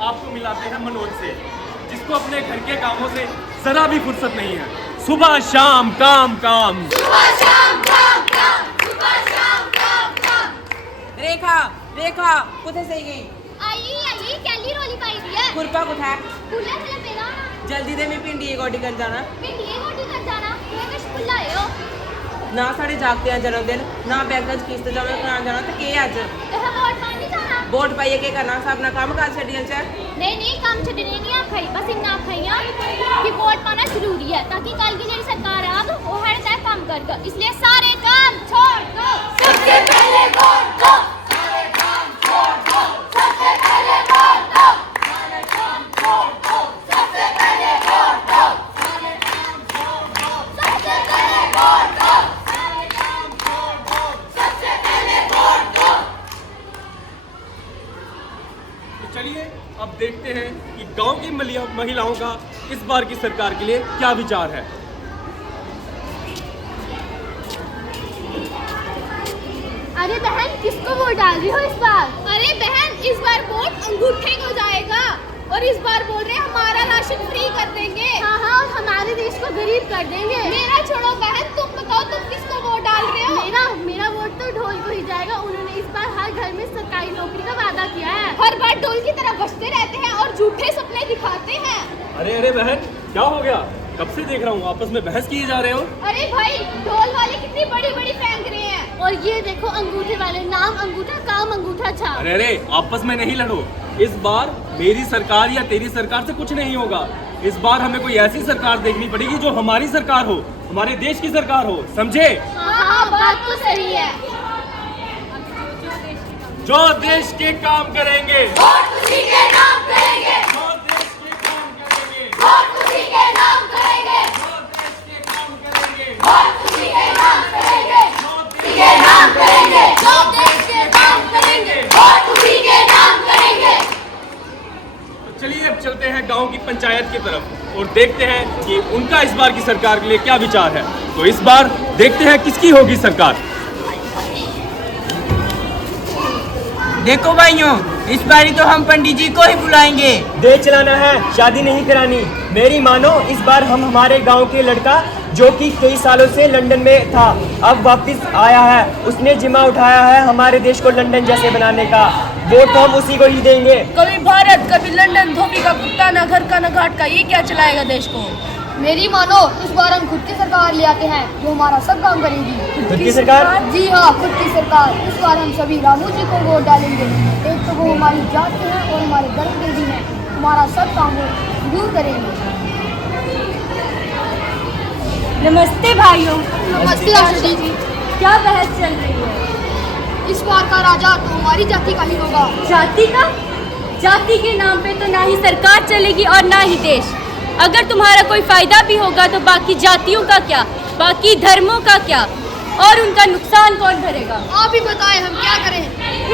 आपको मिलाते हैं मनोज से, जिसको अपने घर के कामों से जरा भी फुर्सत नहीं है। सुबह शाम काम काम, सुबह शाम काम काम, सुबह शाम काम काम। रेखा रेखा कुठे से गई? आई कैली रोली पाई दी है। खुरपा कुठे? कुल्ला चले पेला जल्दी दे, मैं पिंडी गोटी कर जाना। पिंडी गोटी कर जाना, मैं किस कुल्ला आयो ना साढ़े जागते हैं जन्मदिन, ना बैंक किस्त जमा कराने जाना तो के अज ते हम वोट पानी जाना। वोट पाइए के करना सा अपना काम काज छड़ियल च। नहीं काम छड़ने नहीं आखई, बस इतना आखई कि वोट पाना जरूरी है ताकि कल की जेडी सरकार आग वो हर तय काम करगा। इसलिए सारे काम छोड़ दो, सबसे पहले वोट दो। सारे काम छोड़ दो, सबसे पहले वोट दो। सारे काम छोड़ दो, सबसे पहले वोट दो। सारे काम छोड़ दो, सबसे पहले वोट दो। सारे काम छोड़ दो, सबसे पहले वोट दो। तो चलिए अब देखते हैं कि गांव की महिलाओं का इस बार की सरकार के लिए क्या विचार है। अरे बहन किसको वोट डाल रही हो इस बार? अरे बहन इस बार वोट अंगूठे को जाएगा और इस बार बोल रहे हैं हमारा राशन फ्री कर देंगे। हाँ और हमारे देश को गरीब कर देंगे। मेरा छोड़ो बहन, तुम बताओ तुम किसको वोट डाल रहे हो? मेरा वोट तो ढोल को ही जाएगा। उन्होंने इस बार हर घर में सरकारी नौकरी का वादा किया है। हर बार ढोल की तरह बजते रहते हैं और झूठे सपने दिखाते हैं। अरे बहन क्या हो गया? कब से देख रहा हूँ आपस में बहस किए जा रहे हो। अरे भाई ढोल वाले कितनी बड़ी बड़ी फेंक रहे हैं और ये देखो अंगूठे वाले, नाम अंगूठा काम अंगूठा छाप। अरे आपस में नहीं लड़ो। इस बार मेरी सरकार या तेरी सरकार से कुछ नहीं होगा। इस बार हमें कोई ऐसी सरकार देखनी पड़ेगी जो हमारी सरकार हो, हमारे देश की सरकार हो, समझे? हाँ बात तो सही है। जो देश के काम करेंगे वोट उसी के नाम करेंगे। जो देश के काम करेंगे वोट उसी के नाम करेंगे। जो देश के काम करेंगे वोट उसी के नाम करेंगे। उसी के नाम करेंगे। जो देश के काम करेंगे वोट उसी के नाम करेंगे। तो चलिए अब चलते हैं गांव की पंचायत की तरफ और देखते हैं कि उनका इस बार की सरकार के लिए क्या विचार है। तो इस बार देखते हैं किसकी होगी सरकार। देखो भाइयों, इस बारी तो हम पंडित जी को ही बुलाएंगे। देश चलाना है, शादी नहीं करानी। मेरी मानो इस बार हम हमारे गांव के लड़का जो कि कई सालों से लंदन में था अब वापस आया है, उसने जिम्मा उठाया है हमारे देश को लंदन जैसे बनाने का। वोट तो हम उसी को ही देंगे। कभी भारत कभी लंदन, धोबी का कुत्ता ना घर का ना घाट का, ये क्या चलाएगा देश को? मेरी मानो इस बार हम खुद की सरकार ले आते हैं जो हमारा सब काम करेगी। खुद की सरकार? जी हाँ खुद की सरकार। इस बार हम सभी रामू जी को वोट डालेंगे। एक तो वो हमारी जात के हैं और हमारे धर्म के भी हैं। हमारा सब काम वो जरूर करेंगे। नमस्ते भाइयों। नमस्ते आशा जी। क्या बहस चल रही है? इस बार का राजा तो हमारी जाति का ही होगा। जाति का? जाति के नाम पे तो ना ही सरकार चलेगी और ना ही देश। अगर तुम्हारा कोई फायदा भी होगा तो बाकी जातियों का क्या, बाकी धर्मों का क्या, और उनका नुकसान कौन भरेगा? आप ही बताएं हम क्या करें।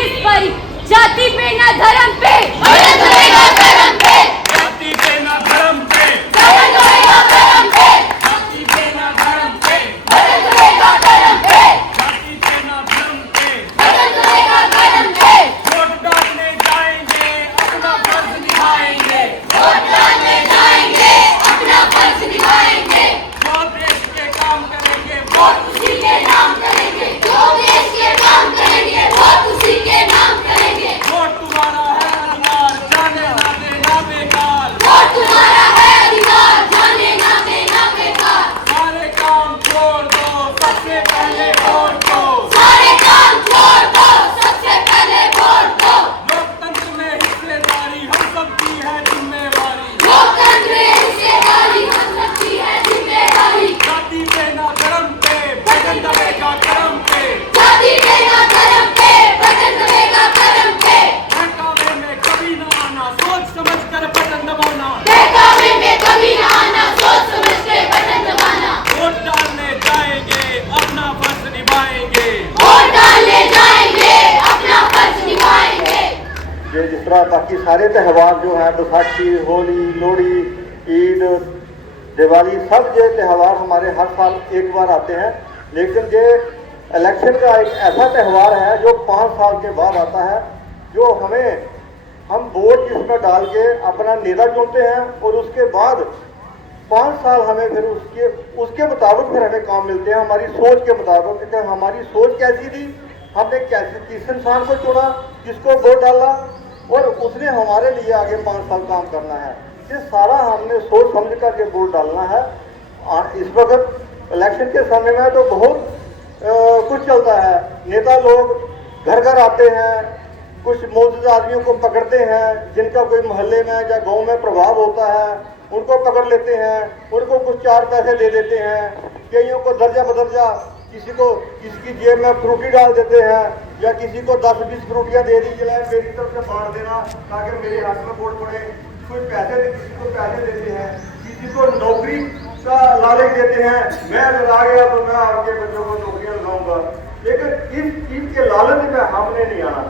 इस बारी जाति पे ना धर्म पे, बढ़त रहेगा धर्म पे। जाति पे ना धर्म पे, बढ़त रहेगा धर्म पे। जाति पे ना धर्म पे, बढ़त रहेगा धर्म पे। जाति पे ना धर्म पे, बढ़त रहेगा धर्म पे। वोट डालने जाएंगे अपना फर्ज निभाएंगे। वोट डालने जाएंगे अपना फर्ज निभाएंगे। जो देश के काम करेंगे वोट उसी के नाम करेंगे। जो देश के काम करेंगे वोट उसी के नाम करेंगे। वोट तुम्हारा है अधिकार, जाने ना देना बेकार। वोट तुम्हारा है अधिकार, जाने ना देना बेकार। सारे काम छोड़ दो, सबसे पहले वोट दो। सारे काम छोड़ दो, सबसे पहले वोट दो। लोकतंत्र में हिस्सेदारी हम सबकी है जिम्मेवारी। लोकतंत्र में हिस्सेदारी हम सबकी है जिम्मेदारी। जाति पे ना धर्म पे, बटन दबेगा करम पे। जाति पे ना धर्म पे, बटन दबेगा धर्म पे। बहकावे में कभी ना आना, सोच समझ कर बटन दबाना। बहकावे में कभी ना आना, सोच समझ के बटन दबाना। वोट डालने जाएंगे अपना फर्ज निभाएंगे। वोट डालने जाएंगे अपना फर्ज निभाएंगे। ये जिस तरह बाकी सारे त्यौहार जो हैं, बैसाखी, होली, लोहड़ी, ईद, दिवाली, सब ये त्यौहार हमारे हर साल एक बार आते हैं। लेकिन ये इलेक्शन का एक ऐसा त्यौहार है जो 5 साल के बाद आता है, जो हमें हम वोट इसमें डाल के अपना नेता चुनते हैं और उसके बाद 5 साल हमें फिर उसके मुताबिक फिर हमें काम मिलते हैं, हमारी सोच के मुताबिक कि हमारी सोच कैसी थी, हमने कैसे किस इंसान को चुना, किसको वोट डाला और उसने हमारे लिए आगे 5 साल काम करना है। ये सारा हमने सोच समझ करके वोट डालना है। इस वक्त इलेक्शन के समय में तो बहुत कुछ चलता है, नेता लोग घर घर आते हैं, कुछ मौजूद आदमियों को पकड़ते हैं जिनका कोई मोहल्ले में या गांव में प्रभाव होता है, उनको पकड़ लेते हैं, उनको कुछ 4 पैसे दे देते हैं, कईयों को दर्जा बदर्जा, किसी को किसकी जेब में फ्रूटी डाल देते हैं या किसी को 10-20 फ्रूटियाँ दे दी चलाए मेरी तरफ से बांट देना ताकि मेरे हाथ में वोट पड़े। कोई पैसे किसी को पैसे देते हैं, किसी को नौकरी का लालच देते हैं, मैं अगर आ गया तो मैं आपके बच्चों को नौकरियां लगाऊंगा। लेकिन इस चीज के लालच में हमने नहीं आना।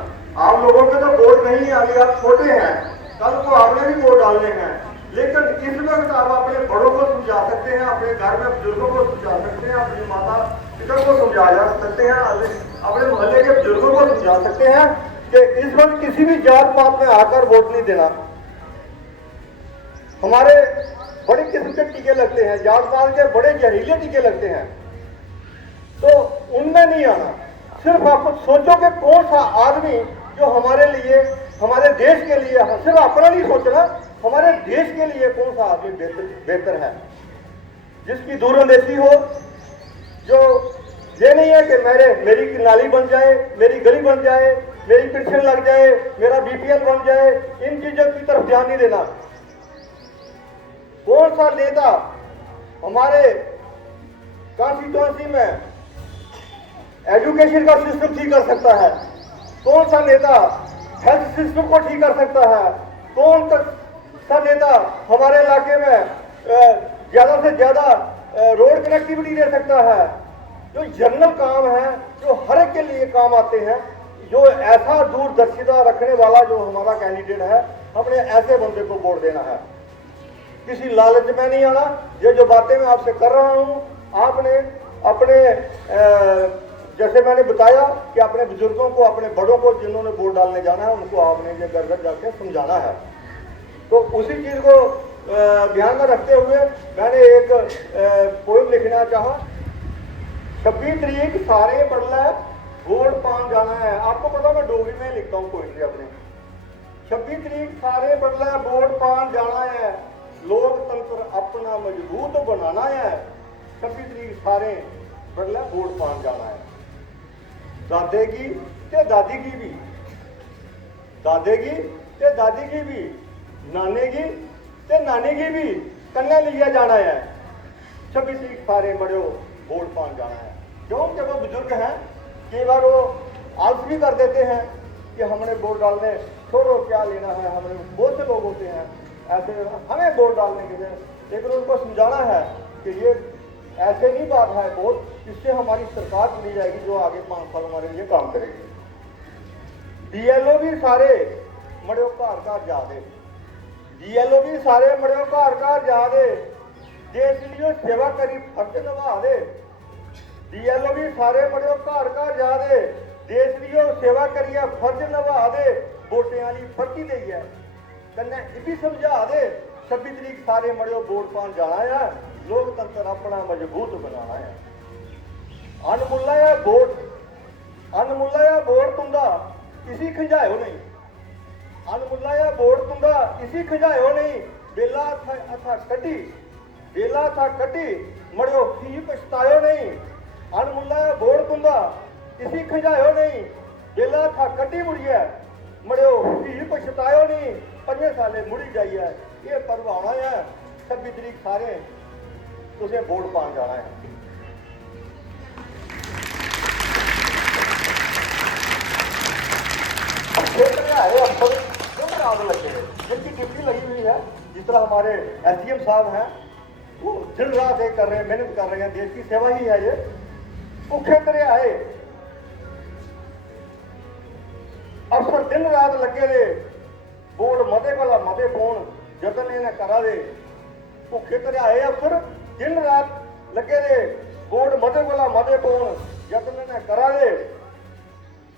आप लोगों के तो वोट नहीं है, अभी आप छोटे हैं, कल को आपने भी वोट डालने हैं, लेकिन इस वक्त आप अपने बड़ों को समझा सकते हैं, अपने घर में बुजुर्गों को समझा सकते हैं, अपनी माता पिता को समझा सकते हैं, अपने मोहल्ले के बुजुर्गों को समझा सकते हैं कि इस वक्त किसी भी जात पात में आकर वोट नहीं देना। हमारे बड़ी किस्म के टीके लगते हैं, जात पात के बड़े जहरीले टीके लगते हैं, तो उनमें नहीं आना। सिर्फ आप सोचो कि कौन सा आदमी जो हमारे लिए, हमारे देश के लिए, सिर्फ अपना नहीं सोचना, हमारे देश के लिए कौन सा आदमी बेहतर है, जिसकी दूरंदेशी हो, जो ये नहीं है कि मेरी नाली बन जाए, मेरी गली बन जाए, मेरी पेंशन लग जाए, मेरा बीपीएल बन जाए, इन चीजों की तरफ ध्यान नहीं देना। कौन सा नेता हमारे कॉन्स्टिट्यूएंसी में एजुकेशन का सिस्टम ठीक कर सकता है, कौन सा नेता हेल्थ सिस्टम को ठीक कर सकता है, कौन सा नेता हमारे इलाके में ज्यादा से ज्यादा रोड कनेक्टिविटी दे सकता है, जो जनरल काम है, जो हर एक के लिए काम आते हैं, जो ऐसा दूरदर्शिता रखने वाला जो हमारा कैंडिडेट है, हमने ऐसे बंदे को वोट देना है। किसी लालच में नहीं आना। ये जो बातें मैं आपसे कर रहा हूँ, आपने अपने जैसे मैंने बताया कि अपने बुजुर्गों को, अपने बड़ों को जिन्होंने वोट डालने जाना है, उनको आपने ये घर घर जाके समझाना है। तो उसी चीज को ध्यान में रखते हुए मैंने एक पोएम लिखना चाहा। 26 तरीक सारे पढ़ना है, वोट पान जाना है। आपको पता मैं डोगरी में लिखता हूँ पोएट्री अपने। 26 तरीक सारे पढ़ना है, वोट पान जाना है, लोकतंत्र अपना मजबूत बनाना है। 26 तरीक सारे पढ़ना, वोट पान जाना है। दादेगी ते दादी की भी, दादेगी ते दादी की भी, नानेगी ते नानी की भी कन्या लिया जाना है। 26 तरीक सारे मड़ो वोट पान जाना है। क्योंकि वो बुजुर्ग हैं, कई बार वो आलस भी कर देते हैं कि हमने वोट डालने, छोड़ो क्या लेना है, हमने बहुत से लोग होते हैं ऐसे हमें वोट डालने के लिए, लेकिन उनको समझाना है कि ये ऐसे नहीं बात है, बहुत इससे हमारी सरकार चली जाएगी जो आगे 5 साल हमारे लिए काम करेगी। बीएलओ भी सारे मड़ो घर घर जा दे, बीएलओ भी सारे मड़ो घर घर जा दे, देश लिए सेवा करी फर्ज निभा दे। बीएलओ भी सारे मड़ो घर घर जा दे, देश लिए सेवा करिए फर्ज निभा दे। वोटें वाली फर्जी दी है, कन्ने ये भी समझा दे। 26 तरीक सारे मड़ो वोट पान जाना है, लोकतंत्र अपना मजबूत बनाना है। अनमुल्ला या वोट, अनमुल्ला या वोट तुंदा इसी खंजायो नहीं, अनमुल्ला या वोट तुंदा इसी खंजायो नहीं। बेला था कटी, बेला था कटी, मड़ो ही पछतायो नहीं। अनमुल्ला या वोट तुंदा इसी खंजायो नहीं, बेला था कटी मुड़िया, मड़ो ही पछतायो नहीं। 5 साले मुड़ी जाइए, ये पर्व आना है। 26 तरीक सारे तुझे वोट पान जाना है। अफसर जो लगे जिनकी ड्यूटी लगी हुई है, जिस तरह हमारे एसडीएम साहब हैं, वो दिन रात एक कर रहे हैं, मेहनत कर रहे हैं, देश की सेवा ही है ये। भुखे तरह आए अफसर दिन रात लगे दे, वोट मते वाला मते पाउण जतन इन्हें करा दे। भुखे तरह आए अफसर दिन रात लगे दे, वोट मते वाला मते पाउण जतन इन्हें करा दे।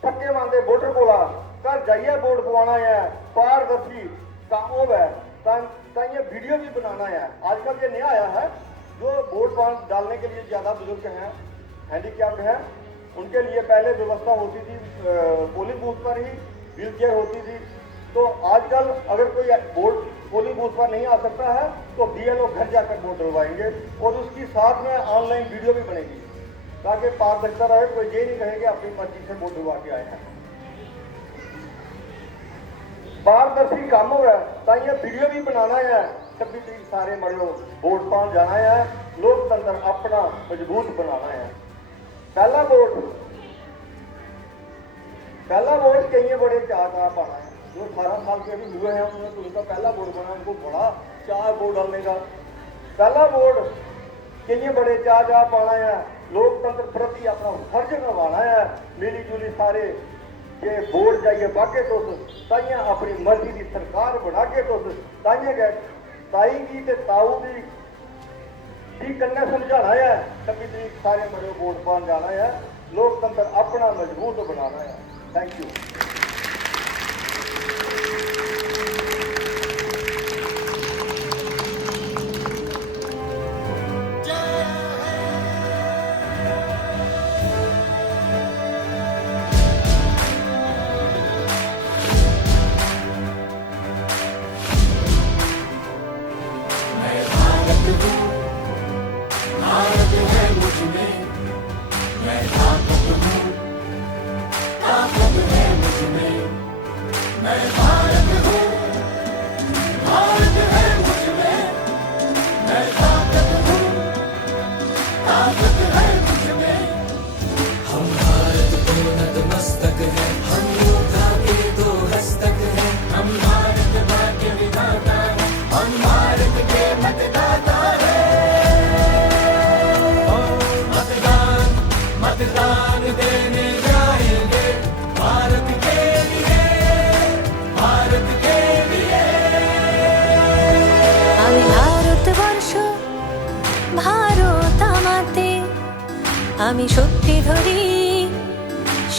थके मांदे वोटर कोला घर जाइए वोट पवाना है, पारदर्शी काम है, ये वीडियो भी बनाना है। आजकल ये नया आया है, जो वोट डालने के लिए ज़्यादा बुजुर्ग हैं, हैंडीकैप्ड हैं, उनके लिए पहले व्यवस्था होती थी पोलिंग बूथ पर ही व्हील चेयर होती थी। तो आजकल अगर कोई वोट पोलिंग बूथ पर नहीं आ सकता है तो BLO घर जाकर वोट डलवाएंगे और उसकी साथ में ऑनलाइन वीडियो भी बनेगी, ताकि पारदर्शिता रहे। कोई ये नहीं कहेगा अपनी मर्जी से वोट डलवा के आए हैं। पारदर्शी काम हो है, ताकि ये वीडियो भी बनाना है। 26 तरीक सारे मड़ो वोट पान जाना है, लोकतंत्र अपना मजबूत बनाना है। पहला वोट कई बड़े चाह पाना है। जो 18 साल के अभी हुए हैं उन्होंने तो उनका पहला वोट बना, उनको बड़ा चाह वोट डालने का। पहला वोट कई बड़े चाह पाना है, लोकतंत्र प्रति अपना फर्ज निभाना है। मिली जुली सारे ये वोट जाइए बाके तुस ताइयां अपनी मर्जी की सरकार बना के तुस ताइयां गए ताई की ते ताऊ की कन्या समझाना है। 26 तरीक सारे बड़े वोट पान जाना है, लोकतंत्र अपना मजबूत बनाना है। Thank you. আমি শক্তি ধরি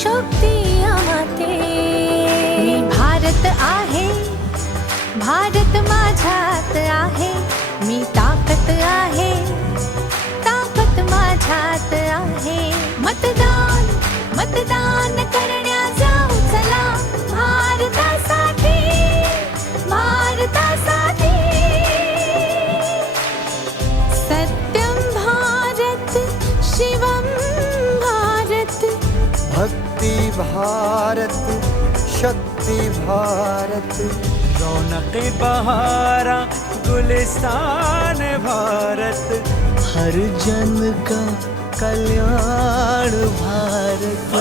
শক্তি আমাতে भारत आहे भारत माझ्यात आहे मी ताकद आहे ताकद माझ्यात आहे मतदान मतदान करण्या जाऊ चला भारतासाठी भारतासाठी सत्यम भारत शिवम भारत भक्ति भारत शक्ति भारत रौनक बहारा गुलिस्तान भारत हर जन का कल्याण भारत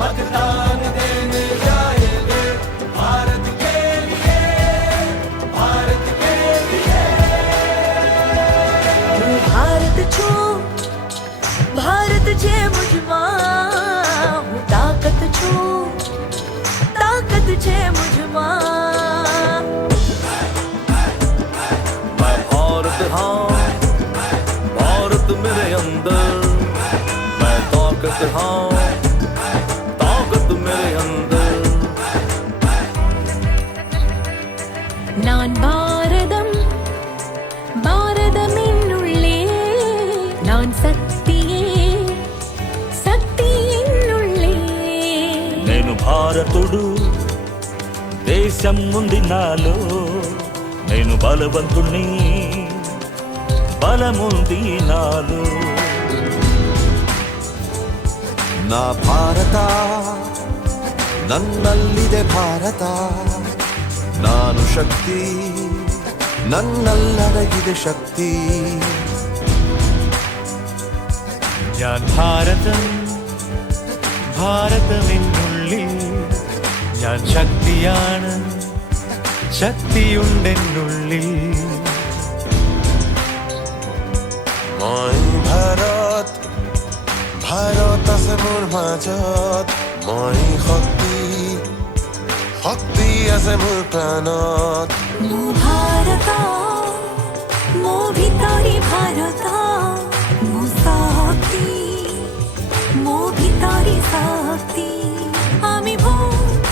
मतदान देने जाएंगे भारत के लिए भारत के लिए भारत छो भारत जे मुझमा ताकत छो ताकत छे मुझमा मैं भारत हाँ भारत मेरे अंदर मैं ताकत हाँ ताकत मेरे अंदर नान भारतम भारतम इन्नुल्ले नान शक्तिये शक्ति इन्नुल्ले నేను భారతుడు దేశం ఉంది నాలో నేను బలవంతుణ్ణి బలముంది నాలో ನಾ ಭಾರತ ನನ್ನಲ್ಲಿದೆ ಭಾರತ ನಾನು ಶಕ್ತಿ ನನ್ನಲ್ಲಡಗಿದೆ ಶಕ್ತಿ ഞാൻ ഭാരതമെന്നുള്ളിൽ ഞാൻ ശക്തിയാണ് ശക്തിയുണ്ടെന്നുള്ളിൽ মই ভাৰত ভাৰত আছে মোৰ মাজত মই শক্তি শক্তি আছে মোৰ প্ৰাণত মো ভারত মো ভিতরি ভারত মো শক্তি মো ভিতরি শক্তি আমি ভোট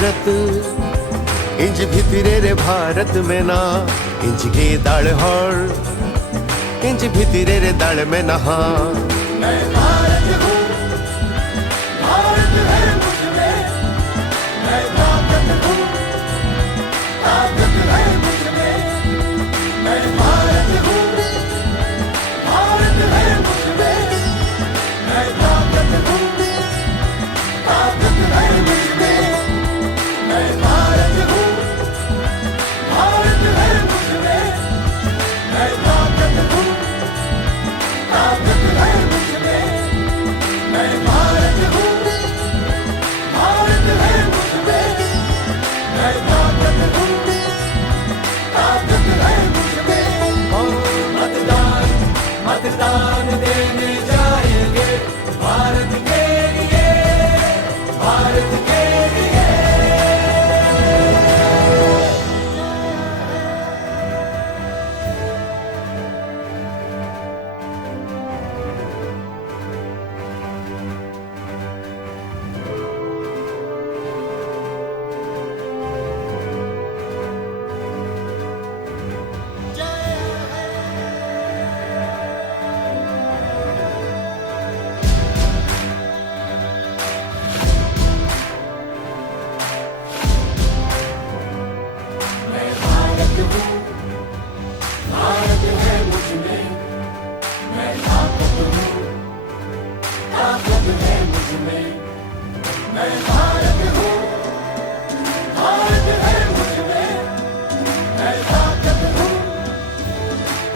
भारत इंज भितरे रे भारत में ना इंज के दाड़ हर इंज भितरे रे दाड़ में नहा मैं भारत हूँ भारत है मुझ में मैं ताकत हूँ ताकत है मुझ में मैं भारत हूँ भारत है मुझ में मैं ताकत हूँ ताकत है मुझ में मैं भारत हूँ भारत है मुझ में मैं ताकत हूँ ताकत है मुझ में मैं भारत हूँ भारत है मुझ में मैं ताकत हूँ ताकत है मुझ में मतदान मतदान देने जाएंगे भारत के लिए भारत के लिए भारत है मुझ में मैं ताकत हूँ ताकत है मुझ में मैं भारत हूँ भारत है मुझ में मैं ताकत हूँ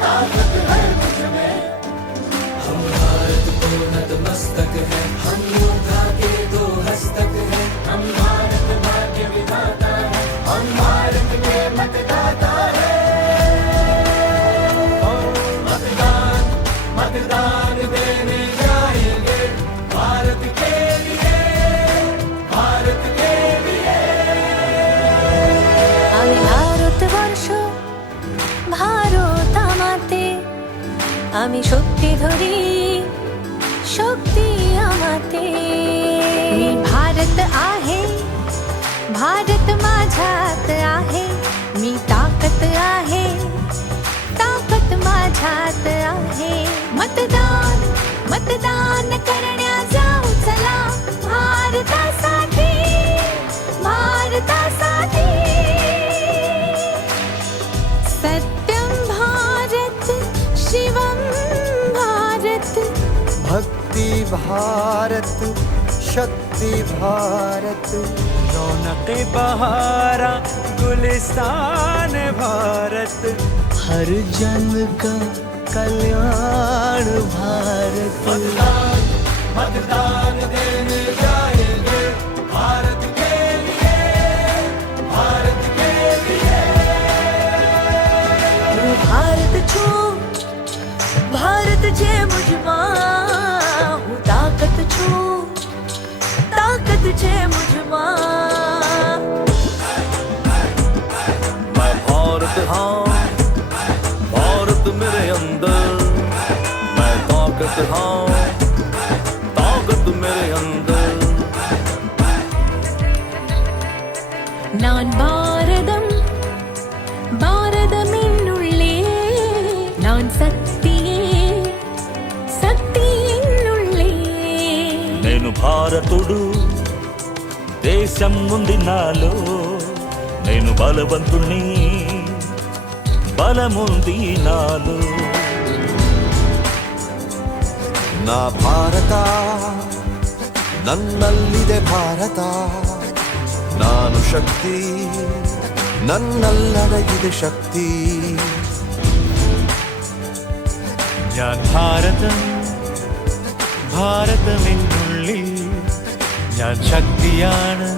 ताकत है मुझ में हम भारत को नतमस्तक है हम योद्धा के दो हस्तक है हम भारत भाग्य विधाता है हम भारत के मतदाता है मतदान देने जाएंगे भारत के लिए भारत के लिए আমি ভারতবর্ষ ভারত আমাতে আমি শক্তি ধরি शक्ती आमाते मी भारत आहे भारत माझ्यात आहे मी ताकत आहे ताकत माझ्यात आहे मतदान मतदान करण्या जाऊ चला भारतासाठी भारतासाठी सत्यम भारत शिवम भारत भक्ति भारत शक्ति भारत रौनक बहारा गुलिस्तान भारत हर जन का कल्याण भारत मतदान देने जाएंगे भारत के लिए भारत के लिए भारत छो भारत जे मुझमा हूँ ताकत छो ताकत जे मुझमा मैं भारत हाँ भारत मेरे अंदर मैं ताकत हाँ ताकत मेरे अंदर நான் பாரதம் பாரதமின்னுள்ளே நான் சக்தியே சக்தியின்னுள்ளே నేను భారతుడు దేశం ఉంది నాలో నేను బలవంతుణ్ణి బలముంది నాలో ನಾ ಭಾರತ ನನ್ನಲ್ಲಿದೆ ಭಾರತ ನಾನು ಶಕ್ತಿ ನನ್ನಲ್ಲಡಗಿದೆ ಶಕ್ತಿ ഞാൻ ഭാരതം ഭാരതമെന്നുള്ളിൽ ഞാൻ ശക്തിയാണ്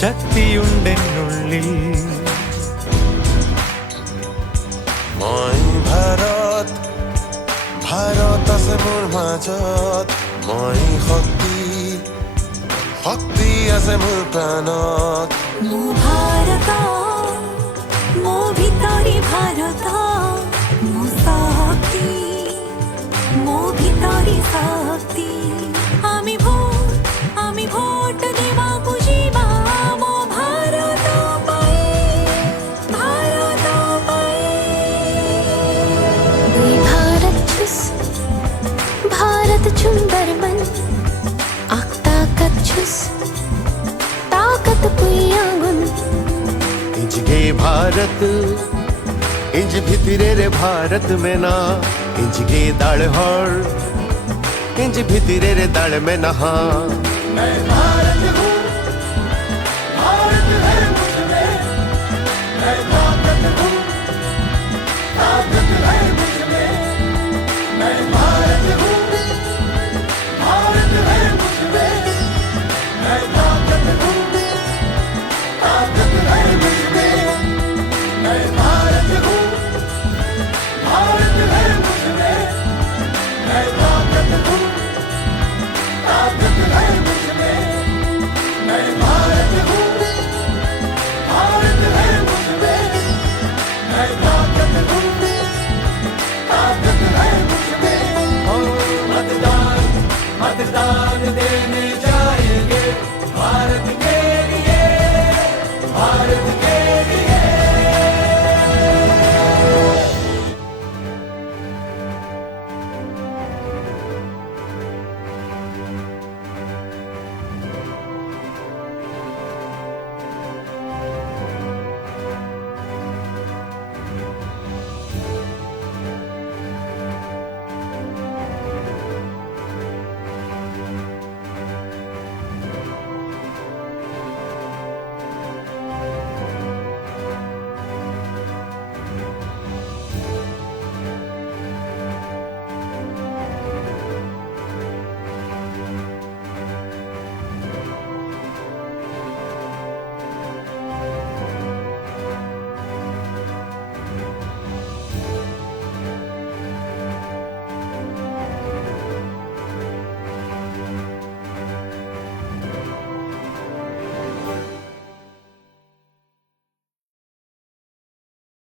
ശക്തിയുണ്ടെന്നുള്ളിൽ মই ভাৰত ভাৰত আছে মোৰ মাজত মই শক্তি শক্তি আছে মোৰ প্ৰাণত মো ভারত মো ভিতরি ভারত মো শক্তি মো ভিতরি শক্তি আমি ভোট দেবা বুঝিবা इंजगे भारत इंज भितरे रे भारत में ना इंजगे दाड़ हर इंज भितरे रे दाड़ में नहा मैं भारत हूँ